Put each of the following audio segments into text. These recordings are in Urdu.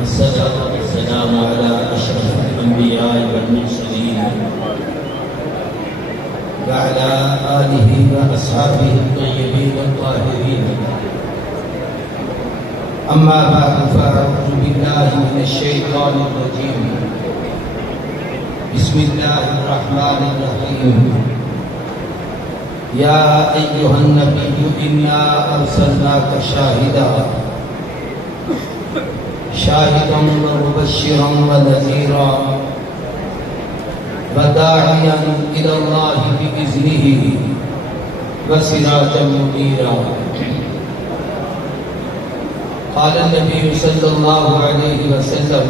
والصلاة والسلام على أشرف الأنبياء والمرسلين وعلى آله وأصحابه الطيبين الطاهرين. أما بعد فأعوذ بالله من الشيطان الرجيم. بسم الله الرحمن الرحيم. يا أيها النبي إنا أرسلناك شاهدا ومبشرا ونذيرا وداعيا إلى الله بإذنه وسراجا منيرا. قال النبي صلى الله عليه وسلم: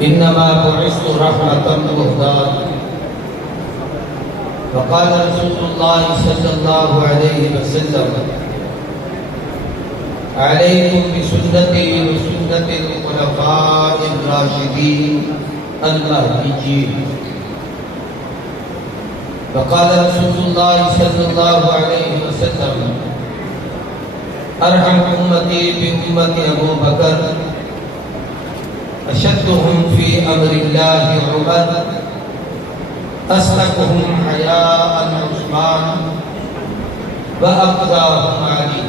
إنما بعثت رحمة مهداة. وقال رسول الله صلى الله عليه وسلم: عليكم بسنتي وسنة الخلفاء الراشدين المهديين. وقال رسول الله صلى الله عليه وسلم: أرحم أمتي بأمة أبو بكر، أشدهم في أمر الله عمر، أصدقهم حياء عثمان، وأقداهم علي.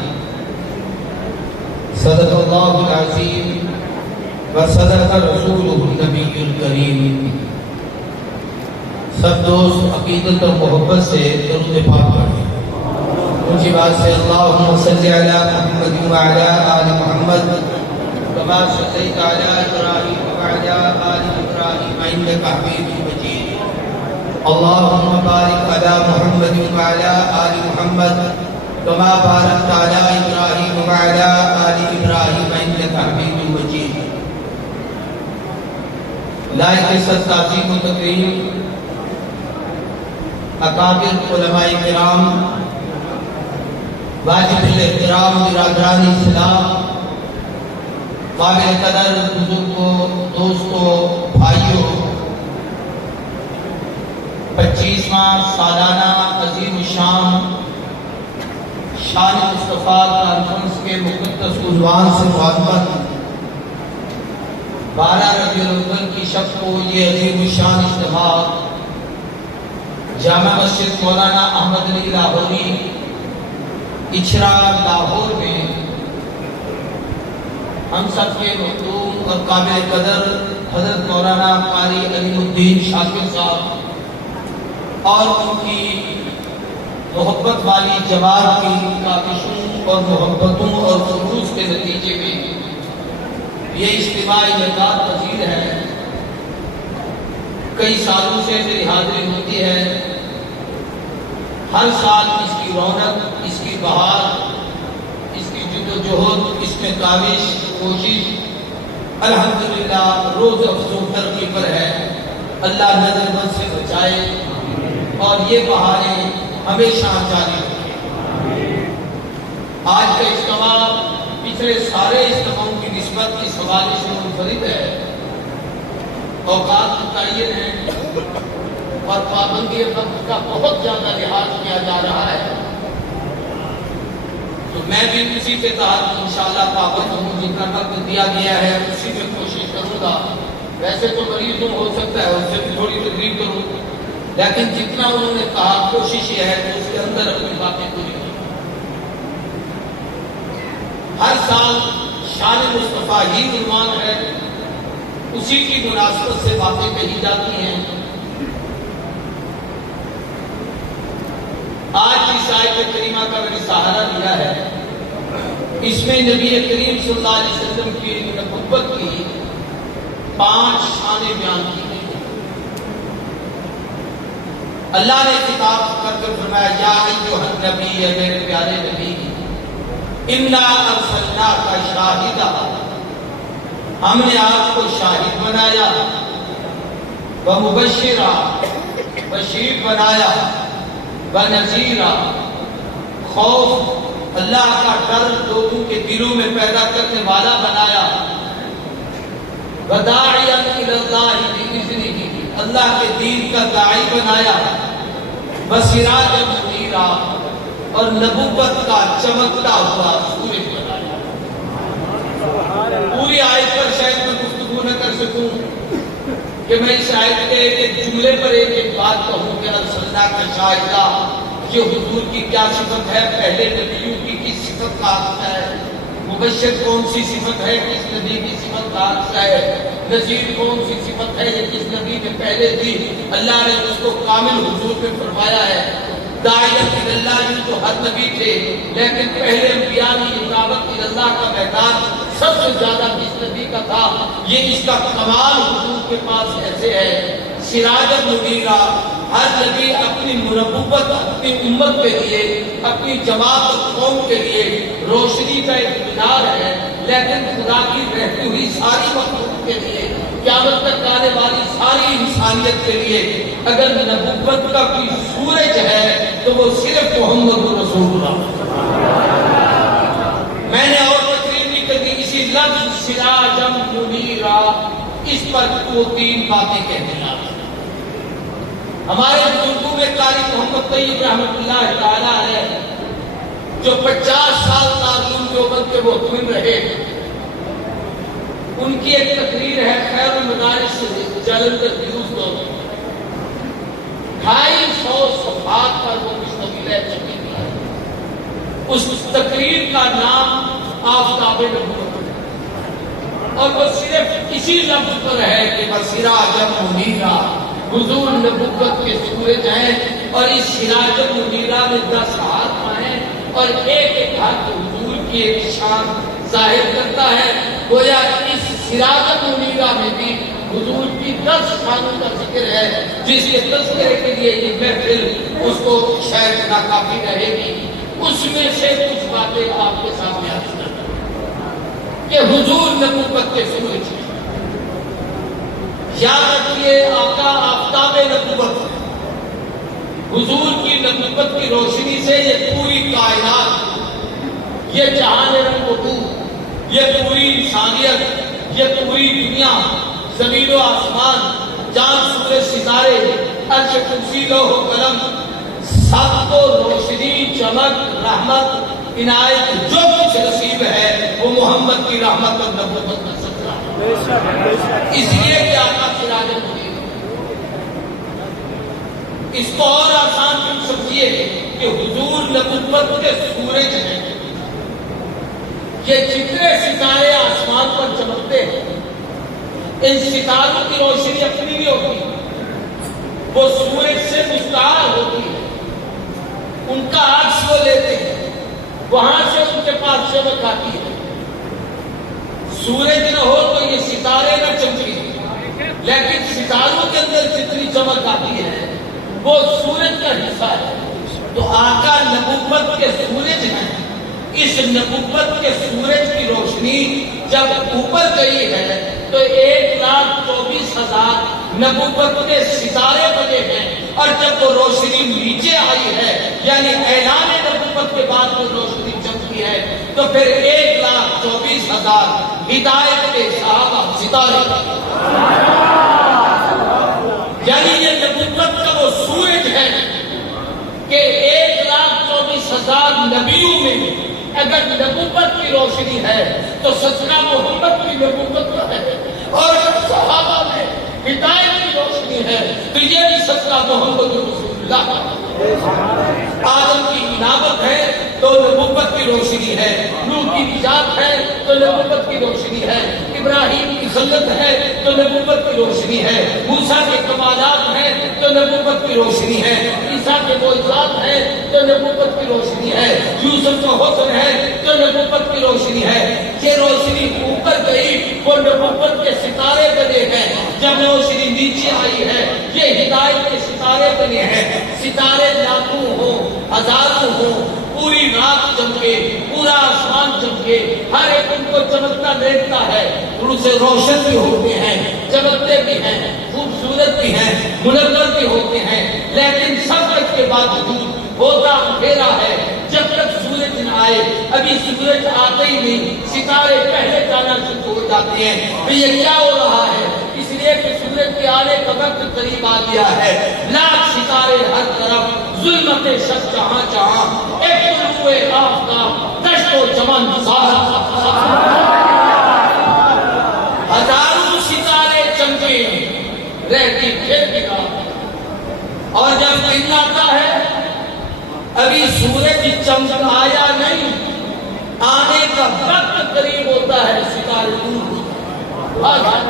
صدق الله العظيم وصدق رسوله النبی الکریم. سب دوست عقیدت و محبت سے درود پاک پڑھیں. اونچی بات سے اللہم صلی علی محمد وعلی آل محمد کما صلیت علی ابراہیم وعلی آل ابراہیم انک حمید مجید. اللہم بارک علی محمد وعلی آل محمد کما بارکت علی ابراہیم وعلی آل ابراہیم انک حمید مجید. لائق صد تعظیم و تکریم اکابر علماء کرام، واجب الاحترام برادران اسلام، قابل قدر بزرگوں، دوستوں، بھائیوں، 25واں سالانہ عظیم الشان شان مصطفیٰ کانفرنس کے مقدس عنوان سے معطل 12 ربیع الاول کی شب کو یہ عظیم الشان اجتماع جامع مسجد مولانا احمد علی لاہوری اچھرا لاہور میں ہم سب کے مخدوم اور قابل قدر حضرت مولانا قاری علی الدین شاکر صاحب اور ان کی محبت والی جماعت کی کاوشوں اور محبتوں اور خلوص کے نتیجے میں یہ اجتماع انعقاد پذیر ہے. کئی سالوں سے میری حاضری ہوتی ہے. ہر سال اس کی رونق، اس کی بہار، اس کی جدوجہد، اس میں کاوش، کوشش الحمدللہ روز افزوں ترقی پر ہے. اللہ نظر بد سے بچائے اور یہ بہاریں ہمیشہ جاری رکھے. آج کا اجتماع پچھلے سارے اجتماعوں کی نسبت اس حوالے سے منفرد ہے. اوقات متعین ہیں اور پابندی وقت کا بہت زیادہ لحاظ کیا جا رہا ہے. تو میں بھی اسی کے تحت انشاءاللہ پابند ہوں. جتنا وقت دیا گیا ہے اسی میں کوشش کروں گا. ویسے تو مریض ہو سکتا ہے اس سے بھی تھوڑی تقریب کروں، لیکن جتنا انہوں نے کہا کوشش یہ ہے کہ اس کے اندر اپنی باتیں پوری کی. ہر سال شان مصطفیٰ ہی عنوان ہے، اسی کی مناسبت سے باتیں کہی جاتی ہیں. آج کی آیت کریمہ کا میں نے سہارا لیا ہے. اس میں نبی کریم صلی اللہ علیہ وسلم کی نبوت کی 5 شانیں بیان کی گئی. اللہ نے خطاب کر کے فرمایا: یا ایھا النبی، میرے پیارے نبی، انا ارسلناک شاہدا، ہم نے آپ کو شاہد بنایا، ومبشرا، بشیر بنایا، ونذیرا، خوف اللہ کا ڈر لوگوں کے دلوں میں پیدا کرنے والا بنایا، وداعیا الی اللہ بإذنہ، اللہ کے دین کا داعی بنایا، وسراجا منیرا، اور نبوت کا چمکتا ہوا سورج بنایا. کہ میں اس آیت کے ایک جملے پر ایک بات کہوں کہ رسول اللہ کا شاہدہ یہ حضور کی کیا صفت ہے، پہلے نبیوں کی کس صفت کا حصہ ہے، مبشر کون سی صفت ہے، کس نبی کی صفت کا حصہ ہے، نذیر کون سی صفت ہے، یہ کس نبی میں پہلے تھی۔ اللہ نے اس کو کامل حضور میں فرمایا ہے۔ داعیۃ اللہ یوں تو ہر نبی تھے، لیکن پہلے انبیاء کی دعوت اللہ کا میدان سب سے زیادہ کس نبی کا تھا۔ یہ اس کا کمال حضور کے پاس ایسے ہے، سراج منیرہ، ہر نبی اپنی نبوت اپنی امت کے لیے، اپنی جماعت اور قوم کے لیے روشنی کا ایک مینار ہے، لیکن خدا کی رہتی ہوئی ساری مخلوق کے لیے، قیامت تک آنے والی ساری انسانیت کے لیے اگر نبوت کا کوئی سورج ہے تو وہ صرف محمد رسول اللہ۔ میں نے اور تقریر نہیں کر دی، اسی لفظ سراجم منیرہ اس پر وہ تین باتیں کہتے ہیں۔ ہمارے بزرگوں میں قاری محمد طیب رحمۃ اللہ تعالیٰ علیہ جو 50 سال دارالعلوم دیوبند کے محتمل رہے، ان کی ایک تقریر ہے خیر المدارس جلندھر نیوز کو، 250 صفحات پر وہ مشتمل ہے۔ اس تقریر کا نام آفتاب نبوت ہے، اور وہ صرف اسی لفظ پر ہے کہ سراج منیرہ، حضور نبوت کے سورج ہیں، اور اس سراج منیرہ میں 10 ہاتھ ہیں، اور ایک ایک ہاتھ حضور کی ایک شان ظاہر کرتا ہے۔ گویا اس سراج منیرہ میں بھی حضور کی 10 شانوں کا ذکر ہے، جس کے تذکرے کے لیے یہ محفل اس کو شاید ناکافی رہے گی۔ اس میں سے کچھ باتیں آپ کے سامنے آتی ہیں کہ حضور نبوت کے سورج ہیں۔ یاد رکھیے آقا آفتاب نبوت ہے، حضور کی نبوت کی روشنی سے یہ پوری کائنات، یہ جہان رنگ و بو، یہ پوری انسانیت، یہ پوری دنیا، زمین و آسمان، چاند سورج ستارے، عرش کرسی لوح و قلم، سب کو روشنی، چمک، رحمت، عنایت جو کچھ نصیب ہے وہ محمد کی رحمت اور نبوت کا صدقہ ہے۔ اس لیے کہ آقا سراج منیر، اس کو اور آسان کیوں سمجھیے کہ حضور نبوت کے سورج ہیں۔ یہ جتنے ستارے آسمان پر چمکتے ہیں، ان ستاروں کی روشنی اپنی نہیں ہوتی، وہ سورج سے مستعار ہوتی ہے، ان کا عکس وہ لیتے ہیں، وہاں سے ان کے پاس چمک آتی ہے۔ سورج نہ ہو تو یہ ستارے نہ چمکیں، لیکن ستاروں کے اندر جتنی چمک آتی ہے وہ سورج کا حصہ ہے۔ تو آقا نبوت کے سورج ہیں، اس نبوت کے سورج کی روشنی جب اوپر گئی ہے تو 1,24,000 نبوت کے ستارے بنے ہیں، اور جب وہ روشنی نیچے آئی ہے، یعنی اعلان نبوت کے بعد وہ روشنی چمکی ہے، تو پھر 1,24,000 ہدایت کے صحابہ ستارے، یعنی یہ نبوت کا وہ سورج ہے کہ 1,24,000 نبیوں میں اگر نبوت کی روشنی ہے تو سچنا محمد کی نبوت کا ہے، اور اگر صحابہ میں ہدایت کی روشنی ہے تو یہ بھی سچنا محمد رسول اللہ کا۔ آدم کی انابت ہے تو نبوت کی روشنی ہے، نوح کی نجات ہے تو نبوت کی روشنی ہے، ابراہیم کی خلت ہے تو نبوت کی روشنی ہے، موسیٰ کے کمالات ہیں تو نبوت کی روشنی ہے، عیسیٰ کے معجزات ہیں تو نبوت کی روشنی ہے، یوسف کا حسن ہے تو نبوت کی روشنی ہے۔ یہ روشنی اوپر گئی، وہ نبوت کے ستارے بنے ہیں، جب روشنی نیچے آئی ہے یہ ہدایت کے ستارے بنے ہیں۔ ستارے لاکھوں ہوں، ہزاروں ہوں، پوری رات چمکے، پورا آسمان چمکے، ہر ایک ان کو چمکتا دیکھتا ہے، ان سے روشن بھی ہوتے ہیں، چمکتے بھی ہیں، خوبصورت بھی ہیں، منور بھی ہوتے ہیں، لیکن سب کے باوجود ہوتا اندھیرا ہے۔ جب تک سورج نہ آئے، ابھی سورج آتے ہی نہیں، ستارے پہلے جانا شروع ہو جاتے ہیں۔ تو یہ کیا ہو رہا ہے؟ اس لیے کہ سورج کے آنے کا وقت قریب آ گیا ہے، لاکھ ستارے ہر طرف، ظلمت شب جہاں جہاں، ایک طلوع آفتاب، دشت و چمن سارا، ہزاروں ستارے چمکے، سورج چمکایا نہیں، آنے کا وقت قریب ہوتا ہے، ستارے دور ہوتا ہے۔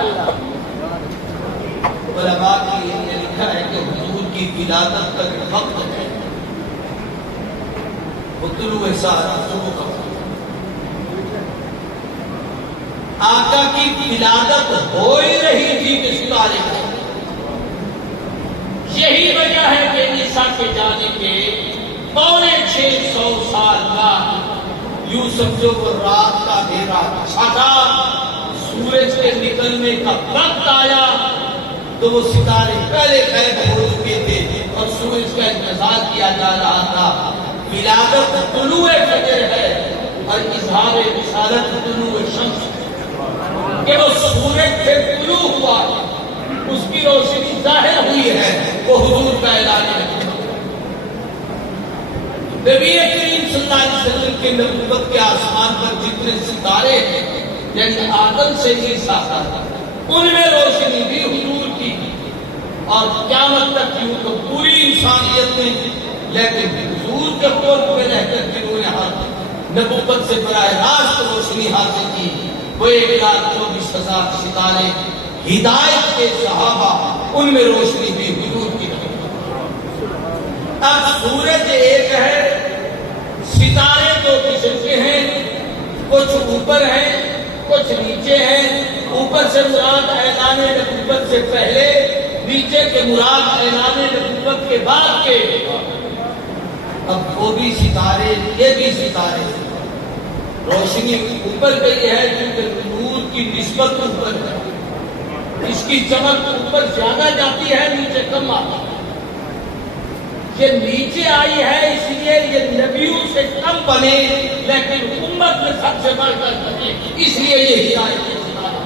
علماء کے لیے یہ لکھا ہے کہ حضور کی ولادت تک وقت ہے، وہ طلوع سحر صبح کا، آقا کی ولادت ہو ہی رہی تھی کہ ستارے کا۔ یہی وجہ ہے کہ عیسیٰ کے جانے کے 650 سال بعد یوسف جو رات کا اندھیرا چھاتا، سورج کے نکلنے کا وقت آیا تو وہ ستارے پہلے غائب ہو چکے تھے اور سورج کا انتظار کیا جا رہا تھا۔ ولادت طلوع فجر ہے اور اظہار رسالت طلوع شمس کہ وہ سورج سے طلوع ہوا، اس کی روشنی ظاہر ہوئی ہے، وہ حضور کا اعلان ہے۔ نبی کریم صلی اللہ علیہ وسلم کے نبوت کے آسمان پر جتنے ستارے ہیں، یعنی آدم سے عیسیٰ تک، ان میں روشنی بھی حضور کی، اور قیامت تک یوں تو پوری انسانیت میں، لیکن حضور کے قرب میں رہ کر جنہوں نے نبوت سے براہ راست روشنی حاصل کی، وہ 1,24,000 ستارے، ہدایت کے صحابہ، ان میں روشنی بھی حضور کی۔ اب سورج ایک ہے، ستارے دو قسم کے ہیں، کچھ اوپر ہیں کچھ نیچے ہیں۔ اوپر سے مراد اعلان نبوت سے پہلے، نیچے کے مراد اعلان نبوت کے بعد کے۔ اب وہ بھی ستارے، یہ بھی ستارے، روشنی اوپر گئی ہے کیونکہ نور کی نسبت اوپر ہے، اس کی چمک اوپر زیادہ جاتی ہے، نیچے کم آتی ہے۔ یہ نیچے آئی ہے اس لیے یہ نبیوں سے کم بنے لیکن امت میں سب سے بڑھ کر بنے، اس لیے یہ ہدایت کے ستارے۔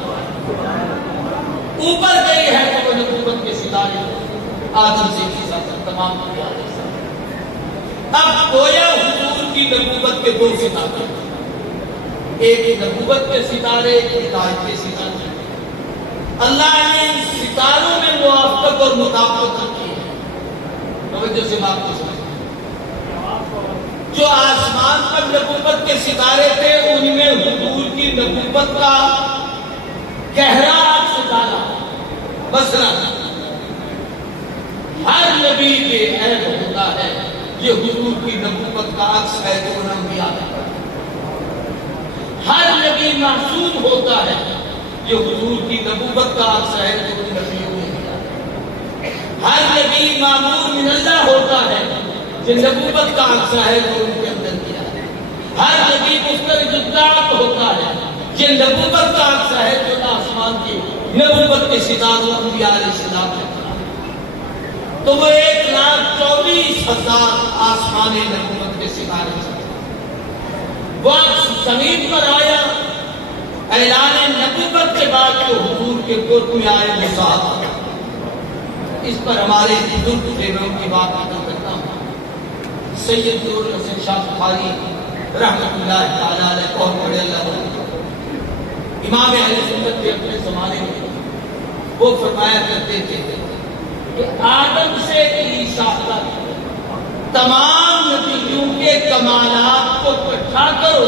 اوپر گئی ہے تو وہ نبوت کے ستارے، آدم سے عیسیٰ تک تمام کیا۔ اب گویا حضور کی نبوت کے 2 ستارے، ایک نبوت کے ستارے، ایک ہدایت کے ستارے۔ اللہ نے ان ستاروں میں موافقت اور مطابقت رکھی ہے۔ توجہ سے بات کو سمجھیں، جو آسمان پر نبوت کے ستارے تھے ان میں حضور کی نبوت کا گہرا عکس ڈالا۔ مثلا ہر نبی کے عہد ہوتا ہے، یہ حضور کی نبوت کا عکس ہے جو انبیاء ہے۔ ہر نبی معصوم ہوتا ہے، یہ حضور کی نبوت کا عکس ہے جو نبیوں نے کیا۔ ہر نبی معمور من اللہ ہوتا ہے، یہ نبوت کا عکس ہے جو ان کے اندر کیا ہے۔ ہر نبی مسترد الدعوت ہوتا ہے، یہ نبوت کا عکس ہے جو آسمان کی نبوت کے ستاروں انبیاء علیہ السلام نے کیا۔ تو وہ 1,24,000 آسمان نبوت کے ستارے سے وہ زمین پر آیا، اعلان نبوت کے بعد جو حضور کے قرب میں آئے وہ 7۔ اس پر ہمارے بزرگ سے میں ان کی بات ادا کرتا ہوں۔ سید نور الحسن شاہ بخاری رحمۃ اللہ تعالیٰ علیہ، بہت بڑے اللہ امام اہل سنت کے اپنے زمانے میں، وہ فرمایا کرتے تھے کہ آدم سے عیسیٰ تک تمام نبیوں کے کمالات کو اکٹھا کرو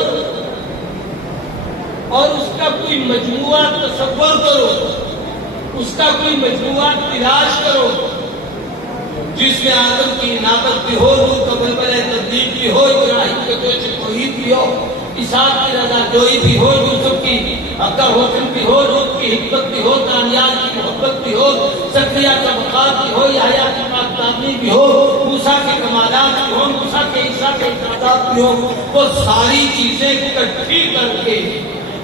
اور اس کا کوئی مجموعہ تصور کرو، اس کا کوئی مجموعہ تلاش کرو جس میں آدم کی انابت بھی ہو، روح کا بلبلہ تصدیق بھی ہو، ابراہیم کے جوش توحید بھی ہو، اسحاق کی رضا جوئی بھی ہو، یوسف کی کا حکم بھی ہو، روح کی حکمت بھی ہو، دانیال کی محبت بھی ہو، زکریا کا وقار بھی ہو، یحییٰ کی پاکدامنی بھی ہو، موسیٰ کے کمالات بھی ہو، موسیٰ کے عیسیٰ کے اعتراضات بھی ہو۔ وہ ساری چیزیں اکٹھی کر کے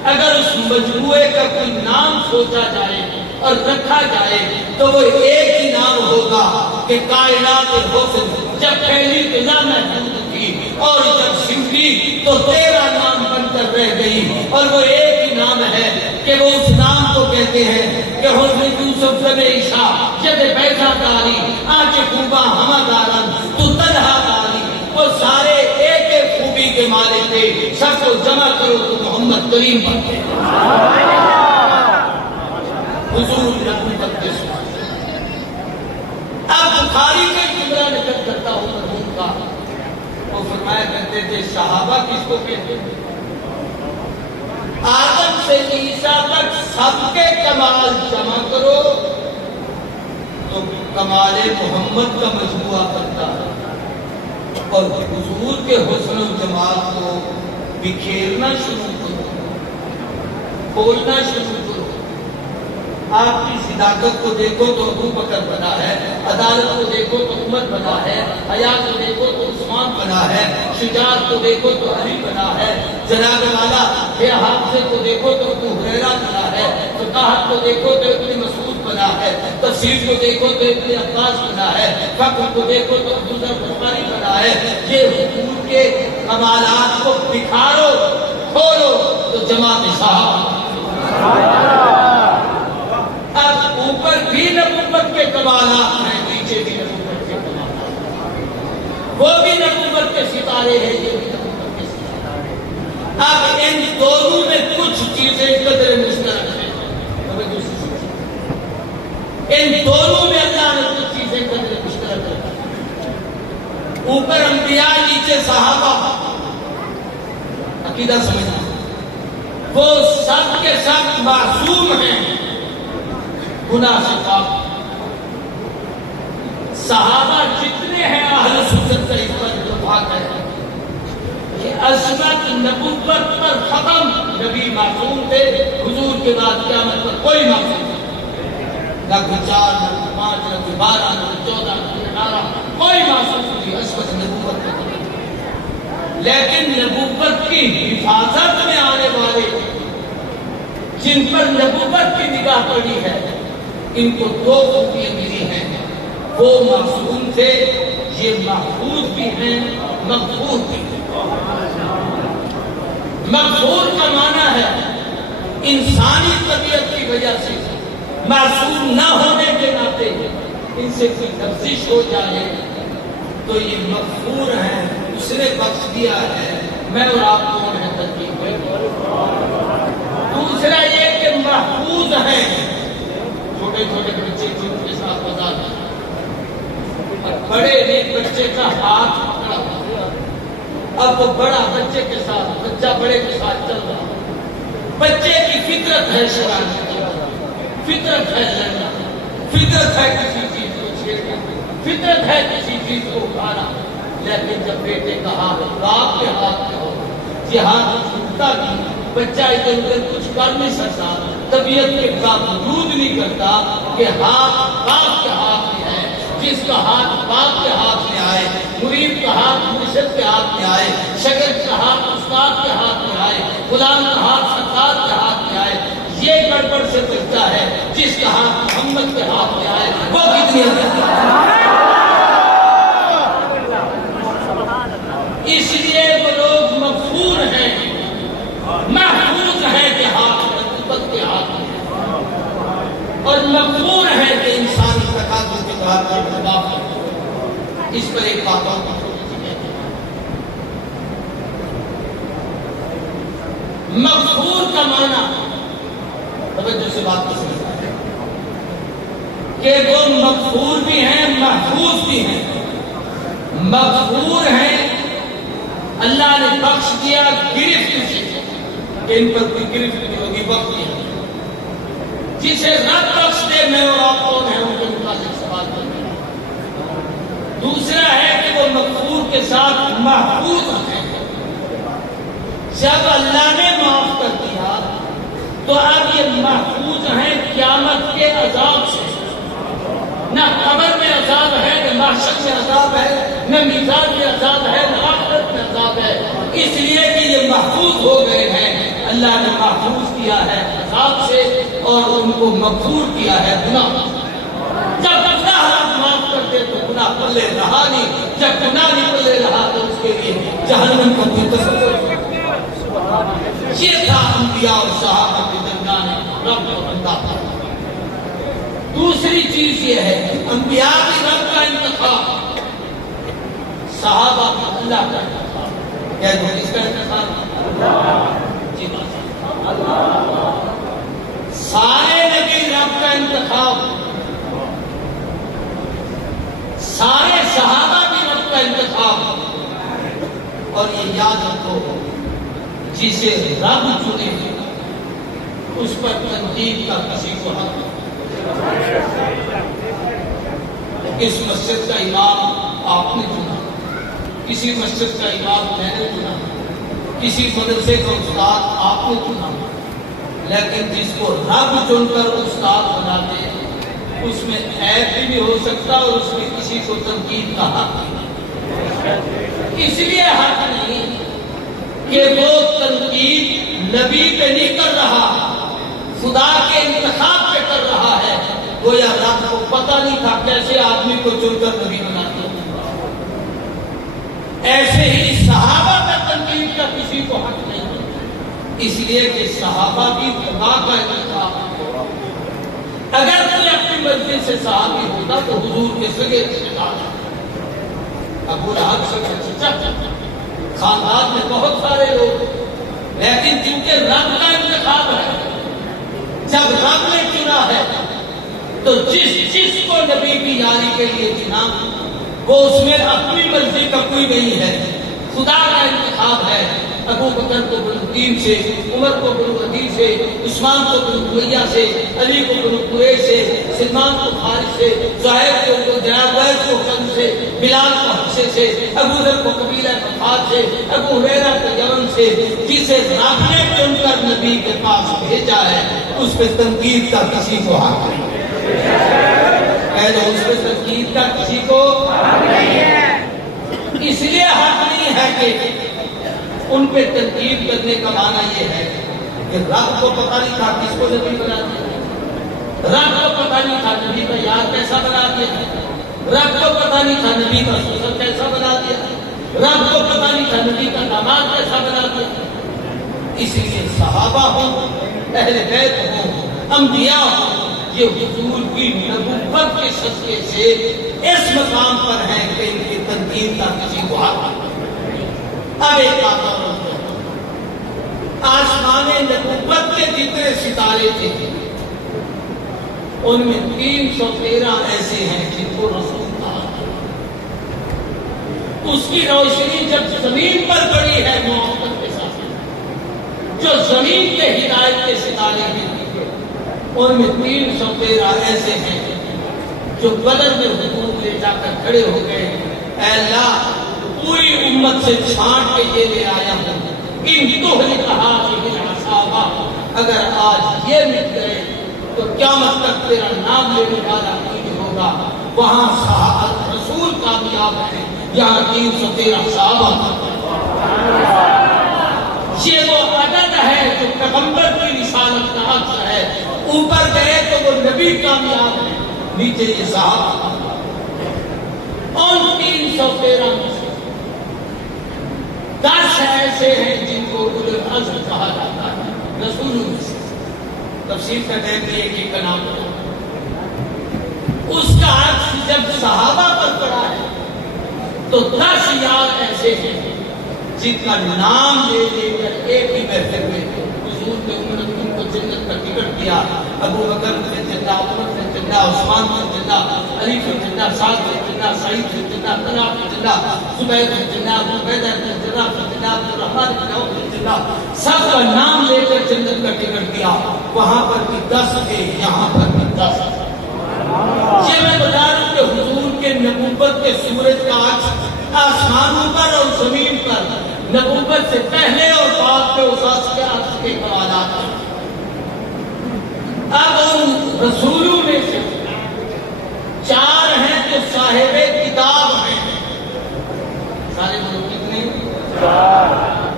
اگر اس مجموعے کا کوئی نام سوچا جائے اور رکھا جائے تو وہ ایک ہی نام ہوگا کہ کائنات حسن جب پہلی فضا محدود تھی اور جب سمٹی تو 13 نام بن کر رہ گئی، اور وہ ایک ہی نام ہے کہ وہ اس نام کو کہتے ہیں کہ حسن یوسف زب عیسیٰ ید بیٹھا داری آنچ خوبا ہمہ دارن تو تنہا داری۔ وہ سارے ایک ایک خوبی کے مالک تھے، سب کو جمع کرو تو محمد کریم بنتے ہیں۔ حضور نبوت کے ساتھ اب بخاری کا جملہ نقل کرتا ہوں مرحوم کا، وہ فرمایا کرتے تھے صحابہ کس کو کہتے ہیں؟ آدم سے عیسیٰ تک سب کے کمال جمع کرو تو کمال محمد کا مجموعہ بنتا ہے، اور حضور کے حسن و جمال کو بکھیرنا شروع کرو، کھولنا شروع کرو۔ آپ کی صداقت کو دیکھو تو ابو بکر بنا ہے، عدالت کو دیکھو تو عمر بنا ہے، حیا کو دیکھو تو عثمان بنا ہے، شجاعت کو دیکھو تو علی بنا ہے، جناب والا بے حافظے کو دیکھو تو ابو ہریرہ بنا ہے، فقاہت کو دیکھو تو ابن مسعود بنا ہے، تفسیر کو دیکھو تو ابن عباس بنا ہے، فقہ کو دیکھو تو ابو ذر غفاری بنا ہے۔ یہ حضور کے کمالات کو بکھارو، کھولو تو جماعت صحابہ۔ اب اوپر بھی نبوت کے کمالات ہیں، نیچے بھی نبوت کے کمالات ہیں، وہ بھی نبوت کے ستارے ہیں، یہ بھی نبوت کے ستارے ہیں۔ اب ان دونوں میں کچھ چیزیں قدر مشترک ہیں، ان دونوں میں اللہ نے کچھ چیزیں قدر مشترک ہیں۔ اوپر انبیاء، نیچے صحابہ، عقیدہ سمجھنا، وہ سب کے سب معصوم ہیں گناہ سے پاک۔ صحابہ جتنے ہیں اہل سنت کا اس پر اتفاق ہے کہ عظمت نبوت پر ختم، نبی معصوم تھے، حضور کے بعد قیامت پر کوئی معصوم نہیں، نہ کوئی 4، نہ کوئی 5، نہ کوئی 12، نہ کوئی 14، نہ کوئی 18، کوئی معصوم نہیں، عظمت نبوت پر ختم۔ لیکن نبوت کی حفاظت میں آنے والے جن پر نبوت کی نگاہ پڑی ہے، ان کو 2 خوبیاں ملی ہیں، وہ معصوم تھے، یہ محفوظ بھی ہیں، مغفور بھی ہیں۔ مغفور کا معنی ہے انسانی طبیعت کی وجہ سے معصوم نہ ہونے کے ناطے ان سے کوئی لفزش ہو جائے تو یہ مغفور ہیں، اس نے بخش دیا ہے، میں اور آپ کون ہیں ترکیب میں۔ دوسرا یہ کہ محفوظ ہیں، چھوٹے چھوٹے بچے جن کے ساتھ بازار بڑے ایک بچے کا ہاتھ پکڑا، اب وہ بڑا بچے کے ساتھ، بچہ بڑے کے ساتھ چل رہا، بچے کی فطرت ہے شرارت، فطرت ہے لڑنا، فطرت ہے کسی چیز کو چھیڑنا، فطرت ہے کسی چیز کو اٹھانا، لیکن جب بیٹے کا ہاتھ باپ کے ہاتھ میں ہو، یہ ہاتھ چھوٹتا نہیں، بچہ ادھر ادھر کچھ کر نہیں سکتا، طبیعت کے باوجود نہیں کرتا کہ ہاتھ باپ کے ہاتھ میں ہے۔ جس کا ہاتھ باپ کے ہاتھ میں آئے، مرید کا ہاتھ مرشد کے ہاتھ میں آئے، شاگرد کا ہاتھ استاد کے ہاتھ میں آئے، غلام کا ہاتھ سرکار کے ہاتھ میں آئے، یہ گڑبڑ سے بچتا ہے۔ جس کا ہاتھ محمد کے ہاتھ میں آئے وہ کتنی اس لیے وہ لوگ مغفور ہیں، محفوظ ہیں کہ ہاتھ نبوت کے ہاتھ میں، اور مغفور ہے کہ انسانی تقاضوں کے ہاتھ میں خلاف ہے۔ اس پر ایک بات اور مغفور کا معنی توجہ سے بات کو سمجھنا ہے کہ وہ مغفور بھی ہیں، محفوظ بھی ہیں۔ مغفور ہیں، اللہ نے بخش دیا گرفت سے، کہ ان پر کوئی گرفت نہیں ہوگی، بخش دیا۔ جسے رب بخش دے، میں اور آپ کون ہیں ان کے متعلق سوال کرتے ہیں۔ دوسرا ہے کہ وہ مغفور کے ساتھ محفوظ ہیں۔ جب اللہ نے معاف کر دیا تو اب یہ محفوظ ہیں قیامت کے عذاب سے، نہ قبر میں عذاب ہے، نہ محشر میں عذاب ہے، نہ میزان میں عذاب ہے، نہ آخرت میں عذاب ہے، اس لیے کہ یہ محفوظ ہو گئے ہیں۔ اللہ نے محفوظ کیا ہے عذاب سے اور ان کو مغفور کیا ہے گناہ۔ جب گناہ رب معاف کر دے تو گناہ پلے رہا نہیں، جب گناہ نہیں پلے رہا تو اس کے لیے جہنم کا کوئی تصور۔ یہ تھا انبیاء اور صحابہ کے درمیان رب کا بندہ تھا۔ دوسری چیز یہ ہے انبیاء بھی رب کا انتخاب، صحابہ بھی اللہ کا انتخاب۔ کیا جو کس کا انتخاب؟ جی سارے نبی رب کا انتخاب، سارے صحابہ بھی رب کا انتخاب، اور یہ یاد رکھو جسے رب چنے اس پر تنقید کا کسی کو حق نہیں۔ اس مسجد کا امام آپ نے چنا، کسی مسجد کا امام میں نے چنا، کسی مدرسے کا استاد آپ نے چنا، لیکن جس کو رب چن کر استاد بناتے اس میں عیب بھی نہیں ہو سکتا اور اس میں کسی کو تنقید کا حق نہیں۔ اس لیے حق نہیں کہ وہ تنقید نبی پہ نہیں کر رہا، خدا کے انتخاب پہ کر رہا ہے۔ گویا رب کو پتہ نہیں تھا کیسے آدمی کو چن کر نبی بناتے ہیں۔ ایسے ہی صحابہ کا تنقید کا کسی کو حق نہیں، اس لیے کہ صحابہ بھی خدا کا انتخاب ہے۔ اگر کوئی اپنی مرضی سے صحابی ہوتا تو حضور کے سگے رشتے دار ابو لہب سے چچا، خاندان میں بہت سارے لوگ، لیکن جن کے رب کا انتخاب ہے، جب رب نے چنا ہے تو جس کو نبی کی یاری کے لیے چنا وہ اس میں اپنی مرضی کا کوئی نہیں ہے، خدا کا انتخاب ہے۔ ابو بکر کو بنو تیم سے، عمر کو بنو عدی سے، عثمان کو بنو امیہ سے، علی کو بنو قریش سے، سلمان کو فارس سے، زہیر کو جناب ویس کو کنز سے، بلال کو حبشے سے، ابو ذر کو قبیلہ غطفان سے، ابو ہریرہ کو یمن سے۔ جسے رب نے چن کر نبی کے پاس بھیجا ہے اس پہ تنقید کا کسی کو حق نہیں۔ اس پہ تنقید کا کسی کو حق نہیں ہے۔ اس لیے حق نہیں ہے کہ ان پہ تنقید کرنے کا معنی یہ ہے کہ رب کو پتہ نہیں تھا کس کو نبی بنا دیا، رب کو پتہ نہیں تھا نبی کا یار کیسا بنا دیا، رب کو پتہ نہیں تھا نبی کا سسر کیسا بنا دیا، رب کو پتہ نہیں تھا نبی کا داماد کیسا بنا دیا۔ اس لیے صحابہ ہوں، اہل بیت ہوں، انبیاء ہوں، یہ حضور کی نبوت کے صدقے سے اس مقام پر ہیں کہ ان کی تنقید کا کسی کو حق نہیں۔ اب ایک بات اور آسمان نبوت کے جتنے ستارے تھے ان میں 313 ایسے ہیں جن کو رسول کہا، اس کی روشنی جب زمین پر پڑی ہے محبت کے ساتھ، جو زمین کے ہدایت کے ستارے ہیں ان میں 313 ایسے ہیں جو بدر میں حضور لے جا کر کھڑے ہو گئے، اے اللہ پوری امت سے چھانٹ کے یہ لے آیا ہوں، ان کہا صحابہ اگر آج یہ مٹ گئے تو قیامت تک تیرا نام لینے والا کوئی نہیں ہوگا۔ وہاں صحابہ رسول کامیاب ہیں، یہاں 313 صحابہ۔ یہ وہ عدد ہے جو پیغمبر کی رسالت کا عکس ہے، اوپر گئے تو وہ نبی کامیاب ہے، نیچے یہ صحابہ۔ اور 313 میں سے 10 ایسے ہیں جن کو اولو العزم کہا جاتا ہے، رسولوں میں سے۔ تفسیر کا ٹائم بھی ایک کا نام ہے، اس کا عکس جب صحابہ پر پڑا ہے تو 10 یار ایسے ہیں جن کا نام لے لے کر ایک ہی محفل میں حضور نے ان کو جنت کا ٹکٹ دیا۔ ابو بکر سے جنہ، عمر سے جنہ، عثمان سے جنہ، علی سے جنہ، سعد سے جنہ، سعید سے جنہ، طلحہ سے جنہ، زبیر سے جنہ، ابو عبیدہ سے جنہ، عبد الرحمن بن عوف سے جنہ، سب کا نام لے کر جنت کا ٹکٹ دیا۔ وہاں پر بھی 10 تھے، یہاں پر بھی 10۔ یہ میں بتا رہا ہوں کہ حضور کے نبوت کے سورج کا عکس آسمانوں پر اور زمین پر نبوت سے پہلے اور بعد کے اساس کے عکس کے حوالات ہیں۔ اب ان رسولوں میں سے 4 ہیں جو صاحب کتاب ہیں، سارے لوگ کتنے؟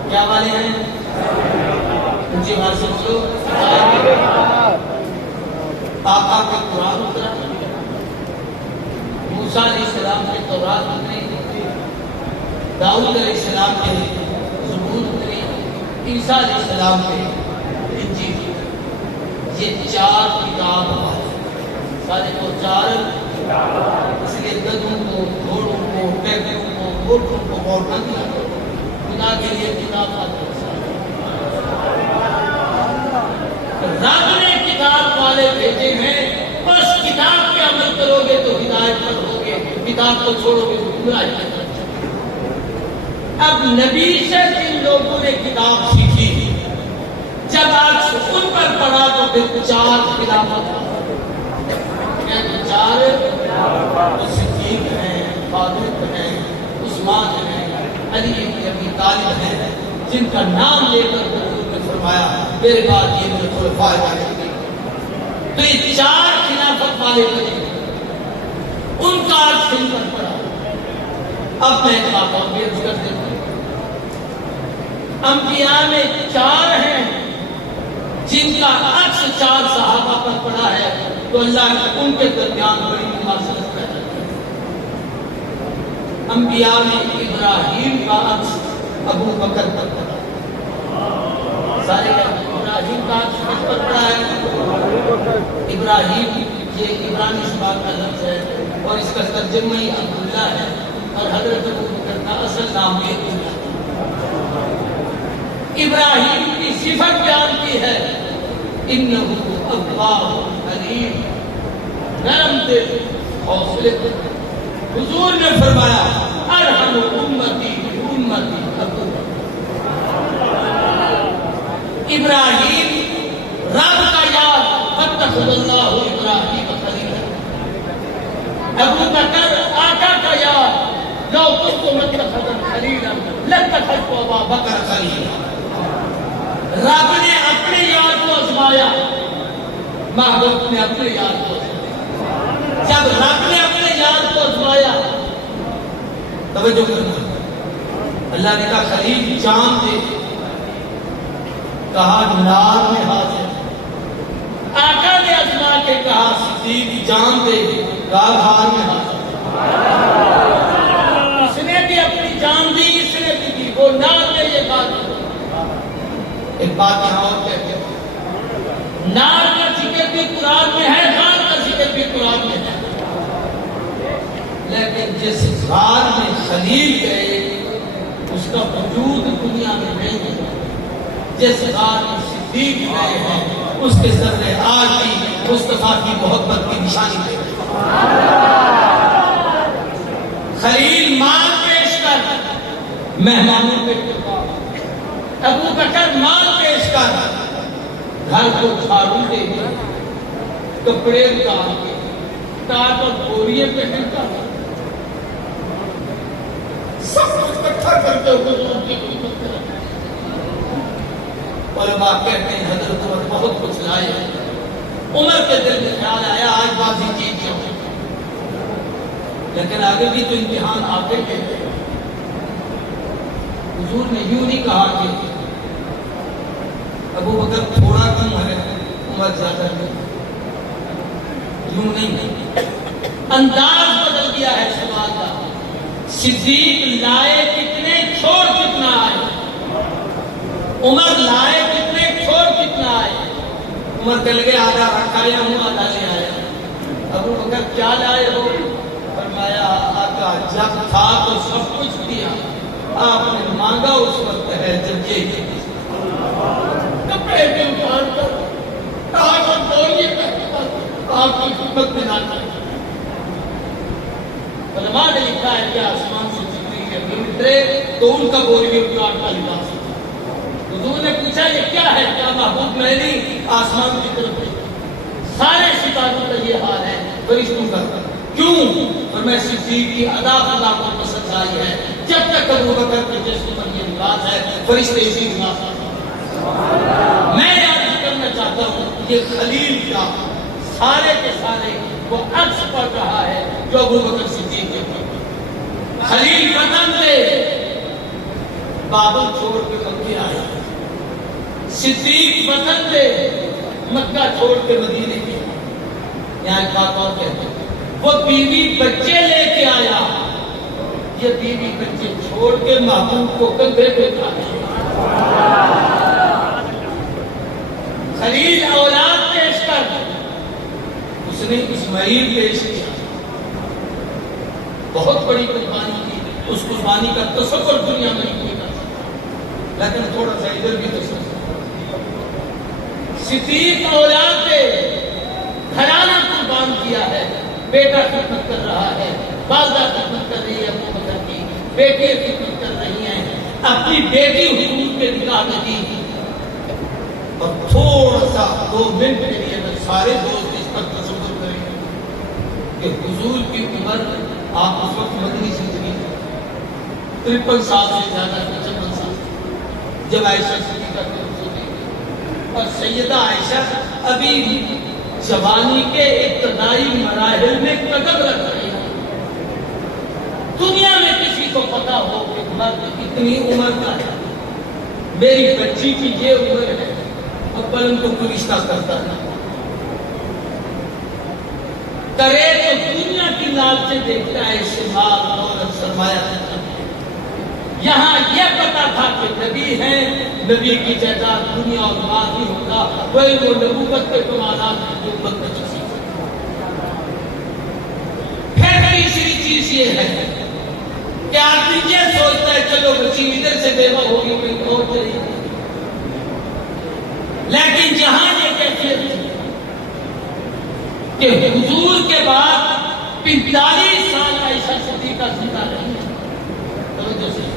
کیا والے ہیں؟ مجھے بات سمجھو، آقا کے قرآن اترا، موسیٰ علیہ السلام کے تورات اتری، داؤد علیہ السلام کے زبور اتری، عیسیٰ علیہ السلام کے انجیل۔ یہ 4 کتاب سارے کو 4، اس لیے گدھوں کو، گھوڑوں کو، ٹیکٹروں کو، گھوڑوں کو غور نہ کیا کرو، خدا کے لیے کتاب آتی رب نے کتاب والے بھیجے ہیں، بس کتاب پہ عمل کرو گے تو ہدایت پر ہوگے، کتاب کو چھوڑو گے تو گمراہی پر۔ اب نبی سے جن لوگوں نے کتاب سیکھی جب آج ان پر پڑھا تو پھر 4 خلافت چار صدیق ہیں، فاروق ہیں، عثمان ہیں، علی بن ابی طالب ہیں، جن کا نام لے کر حضور نے فرمایا میرے بعد یہ خلفائے راشدین، تو یہ 4 خلافت والے بنے ان کا آج سن پر پڑا۔ اب میں ایک بات اور عرض کر دیتا ہوں، انبیاء میں 4 ہیں جن کا عکس 4 صحابہ پر پڑا ہے، تو اللہ نے ان کے درمیان بڑی مماثلت پیدا کی۔ انبیاء میں ابراہیم کا عکس ابو بکر پر پڑا، سارے ابراہیم کا عکس کس پر پڑا ہے؟ ابراہیم، یہ عبرانی زبان کا لفظ ہے اور اس کا ترجمہ ہی عبداللہ ہے، اور حضرت ابو بکر کا اصل نام بھی عبداللہ۔ ابراہیم کی صفت بیان کی ہے، انہو اواب حلیم، نرم دل، حوصلے پر۔ حضور نے فرمایا ارحم امتی امتی ابو بکر۔ ابراہیم رب کا یاد، فاتخذ اللہ ابراہیم خلیلا۔ ابو بکر آقا کا یاد، لو كنت متخذا خلیلا لاتخذت ابا بکر خلیلا۔ رب نے اپنے یار کو آزمایا، محبوب نے اپنے یار کو آزمایا۔ جب رب نے اپنے یار کو آزمایا، توجہ کرنا، اللہ نے کہا خلیل جان دے، کہا نار میں حاضر۔ آقا نے آزما کے کہا صدیق جان دے، کہا ہار میں حاضر۔ اس نے بھی اپنی جان دی، اس نے بھی دی، وہ نار میں یہ بات ہے۔ ایک بات یہاں اور کہتے ہیں، نار کا ذکر بھی قرآن میں ہے، غار کا ذکر بھی قرآن میں ہے، لیکن جس غار میں خلیل گئے اس کا وجود دنیا میں نہیں ہے، جس غار میں صدیق گئے ہیں اس کے ذرے آج بھی مصطفیٰ کی محبت کی نشانی ہے۔ خلیل مال پیش کر مہمانوں کے قربان، ابو بکر مال پیش کر گھر کو جھاڑو دے کے، کپڑے اتار کے، ٹاٹ اور بوریے پہن کر سب کچھ اکٹھا کر کے حضور کی خدمت میں رکھا۔ علماء کہتے ہیں حضرت عمر بہت کچھ لائے، عمر کے دل میں خیال آیا آج بازی جیت جاؤں، لیکن آگے بھی تو امتحان آتے کہتے ہیں۔ حضور نے یوں نہیں کہا کہ ابو بکر تھوڑا کم ہے عمر زیادہ نہیں، یوں نہیں، انداز بدل گیا ہے سوال کا۔ صدیق لائے کتنے چھوڑ کتنا آئے، عمر لائے کتنے چھوڑ کتنا آئے۔ عمر کہہ لگے آدھا رکھایا ہوں آدھا لے آیا۔ ابو بکر کیا لائے ہو؟ فرمایا آقا جب تھا تو سب کچھ دیا، آپ نے مانگا اس وقت ہے جب یہ کپڑے کے اتار کر تاج اور بوریے پہن کر آپ کی خدمت میں نہ کریں۔ علماء نے لکھا ہے کہ آسمان سے جبریل امین اترے تو ان کا بوریے اتار کا لباس تھا۔ حضور نے پوچھا یہ کیا ہے؟ کیا محبوب میں نہیں آسمان کی طرف دیکھا، سارے ستاروں کا یہ حال ہے، فرشتوں کا کیوں؟ اور میں صدیق کی ادا خدا کو پسند آئی ہے، جب تک ابو بکر کے جسم پر یہ لباس ہے فرشتے اسی لباس پر۔ میں یاد کرنا چاہتا ہوں یہ خلیل کا سارے کے سارے وہ عکس پڑ رہا ہے جو ابو بکر صدیق کے پر۔ خلیل وطن سے بابل چھوڑ کے مکے آیا، صدیق وطن سے مکہ چھوڑ کے مدینے کے۔ یہاں ایک بات اور کہتے ہیں، وہ بیوی بچے لے کے آیا، یہ بیوی بچے چھوڑ کے محبوب کو کندھے پہ اٹھایا۔ خلیل اولاد پیش کر اس نے اسماعیل پیش کیا، بہت بڑی قربانی کی، اس قربانی کا تصور دنیا میں نہیں کر سکتا، لیکن تھوڑا سا ادھر بھی تصور۔ صدیق اولاد پہ گھرانہ قربان کیا ہے، بیٹا خدمت کر رہا ہے، والدہ خدمت کر رہی ہے ابو بکر کی، بیٹی خدمت کر رہی ہیں، اپنی بیٹی حضور کے نکاح میں دی، اور تھوڑا سا 2 منٹ کے لیے میں سارے دوست اس پر تصور کریں کہ حضور کی عمر آپ اس وقت مدنی زندگی 53 سال سے زیادہ 55 سال جب عائشہ صدیقہ کے حضور نے، اور سیدہ عائشہ ابھی جوانی کے ابتدائی مراحل میں قدم رکھ رہی ہے۔ دنیا میں کسی کو پتا ہو کہ مرد کتنی عمر کا ہے، میری بچی کی یہ عمر ہے، اب ان کو کوئی رشتہ کرتا ہے کرے تو دنیا کی لالچ دیکھتا ہے، شمال دولت سرمایہ۔ یہاں یہ پتا تھا کہ نبی ہیں، نبی کی جائیداد دنیا اور بعد ہی ہوگا، وہی وہ نبوت کے کمالات کی امت میں چیز۔ پھر تیسری چیز یہ ہے کہ آدمی یہ سوچتا ہے چلو بچی ادھر سے بیوہ ہوگی کوئی اور چلی، لیکن جہاں یہ کیفیت تھی کہ حضور کے بعد 45 سال عائشہ صدیقہ زندہ رہی ہے، توجہ سے